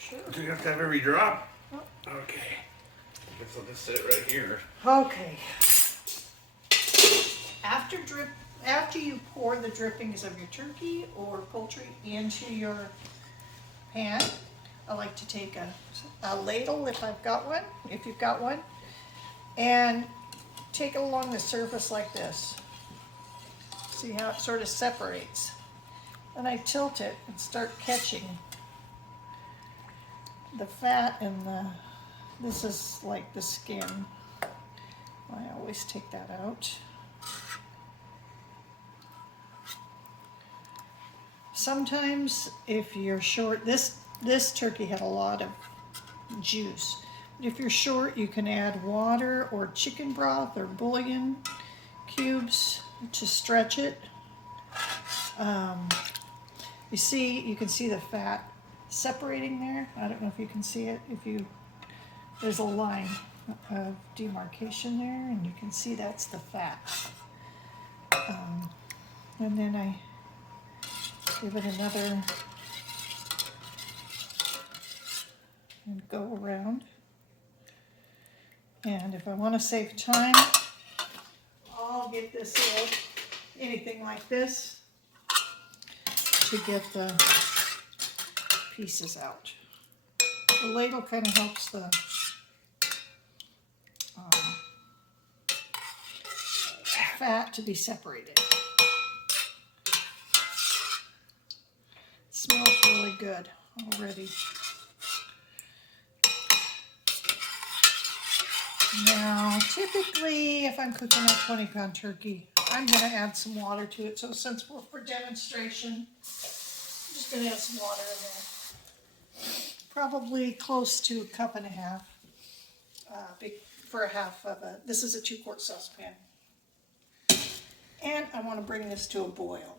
Sure. Do you have to have every drop? Oh. Okay. I guess I'll just set it right here. Okay. After you pour the drippings of your turkey or poultry into your pan, I like to take a ladle if I've got one, if you've got one, and take it along the surface like this. See how it sort of separates. And I tilt it and start catching the fat and this is like the skin. I always take that out. Sometimes if you're short, this turkey had a lot of juice. If you're short, you can add water or chicken broth or bouillon cubes to stretch it. You can see the fat separating there. I don't know if you can see it. There's a line of demarcation there, and you can see that's the fat. And then I give it another and go around. And if I want to save time, I'll get this anything like this to get the pieces out. The ladle kind of helps the fat to be separated. It smells really good already. Now, typically, if I'm cooking a 20-pound turkey, I'm going to add some water to it. So since we're for demonstration, I'm just going to add some water in there. Probably close to a cup and a half. For a half of this is a 2-quart saucepan. And I want to bring this to a boil.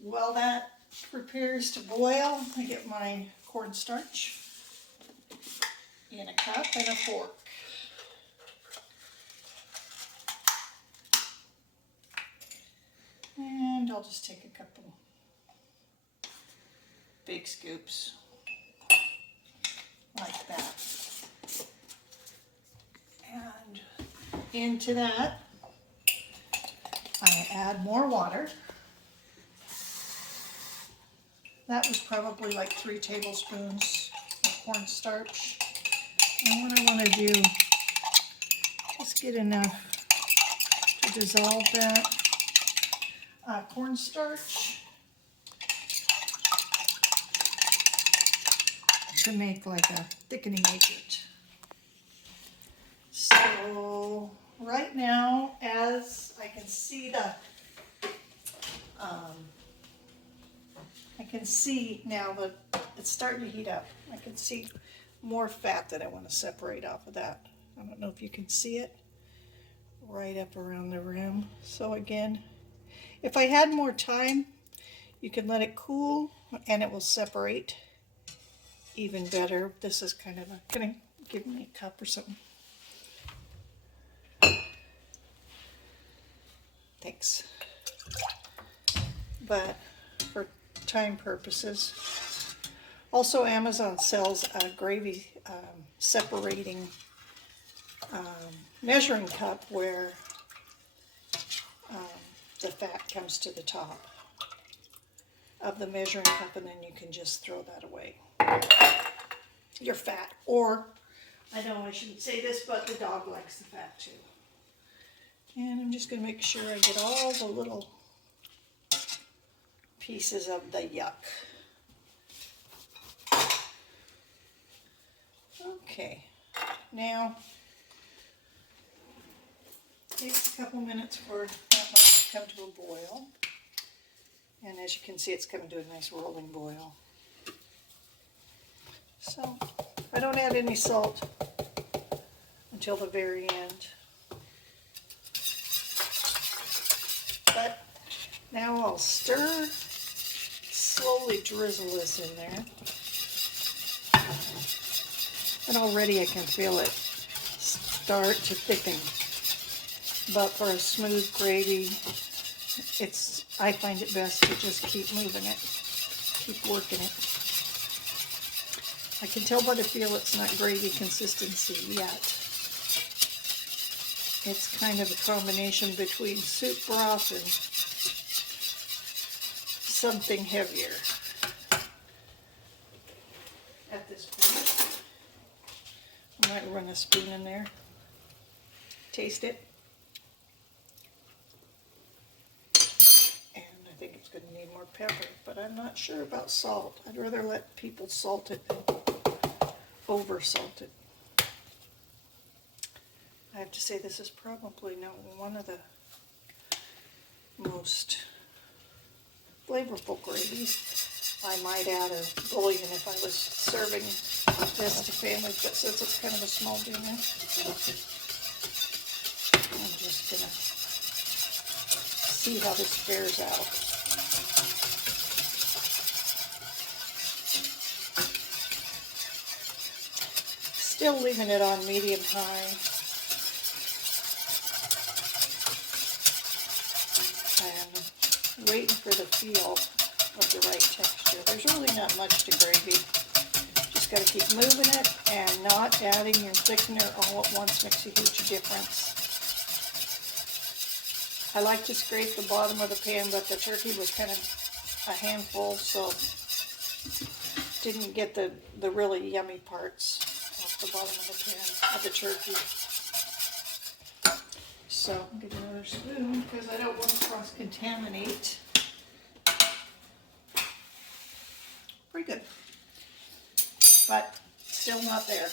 While that prepares to boil, I get my cornstarch in a cup and a fork. And I'll just take a couple big scoops like that. And into that, I add more water. That was probably like 3 tablespoons of cornstarch. And what I want to do, just get enough to dissolve that cornstarch to make like a thickening agent. So right now, as I can see now that it's starting to heat up. I can see more fat that I want to separate off of that. I don't know if you can see it right up around the rim. So again, if I had more time, you can let it cool and it will separate even better. This is kind of can I give me a cup or something? Thanks. But for time purposes, also Amazon sells a gravy separating measuring cup where the fat comes to the top of the measuring cup, and then you can just throw that away. Your fat, or I know I shouldn't say this, but the dog likes the fat too. And I'm just going to make sure I get all the little pieces of the yuck. Okay, now it takes a couple minutes for that much to come to a boil. And as you can see, it's coming to a nice rolling boil. So I don't add any salt until the very end. But now I'll stir, slowly drizzle this in there. And already I can feel it start to thicken. But for a smooth gravy, I find it best to just keep moving it, keep working it. I can tell by the feel it's not gravy consistency yet. It's kind of a combination between soup broth and something heavier at this point. I might run a spoon in there. Taste it. And I think it's going to need more pepper, but I'm not sure about salt. I'd rather let people salt it than over salt it. I have to say this is probably not one of the most flavorful gravies. I might add a bouillon if I was serving this to families, but since it's kind of a small dinner, I'm just gonna see how this fares out. Still leaving it on medium high. And waiting for the feel of the right texture. There's really not much to gravy. Just got to keep moving it, and not adding your thickener all at once makes a huge difference. I like to scrape the bottom of the pan, but the turkey was kind of a handful, so didn't get the really yummy parts off the bottom of the pan of the turkey. So I'll get another spoon because I don't want to cross-contaminate. Pretty good, but still not there.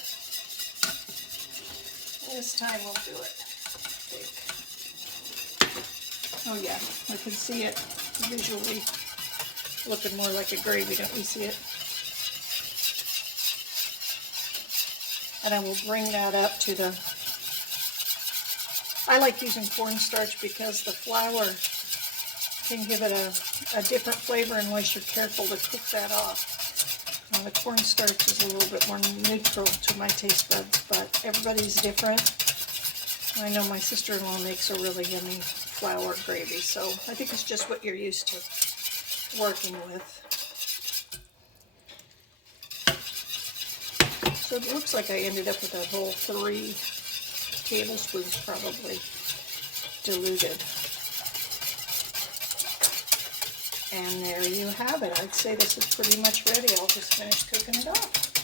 This time we'll do it. Oh yeah, I can see it visually looking more like a gravy, don't you see it? And I will bring that up to the, I like using cornstarch because the flour can give it a different flavor unless you're careful to cook that off. The cornstarch is a little bit more neutral to my taste buds, but everybody's different. I know my sister-in-law makes a really yummy flour gravy, so I think it's just what you're used to working with. So it looks like I ended up with a whole 3 tablespoons probably diluted. And there you have it. I'd say this is pretty much ready. I'll just finish cooking it off.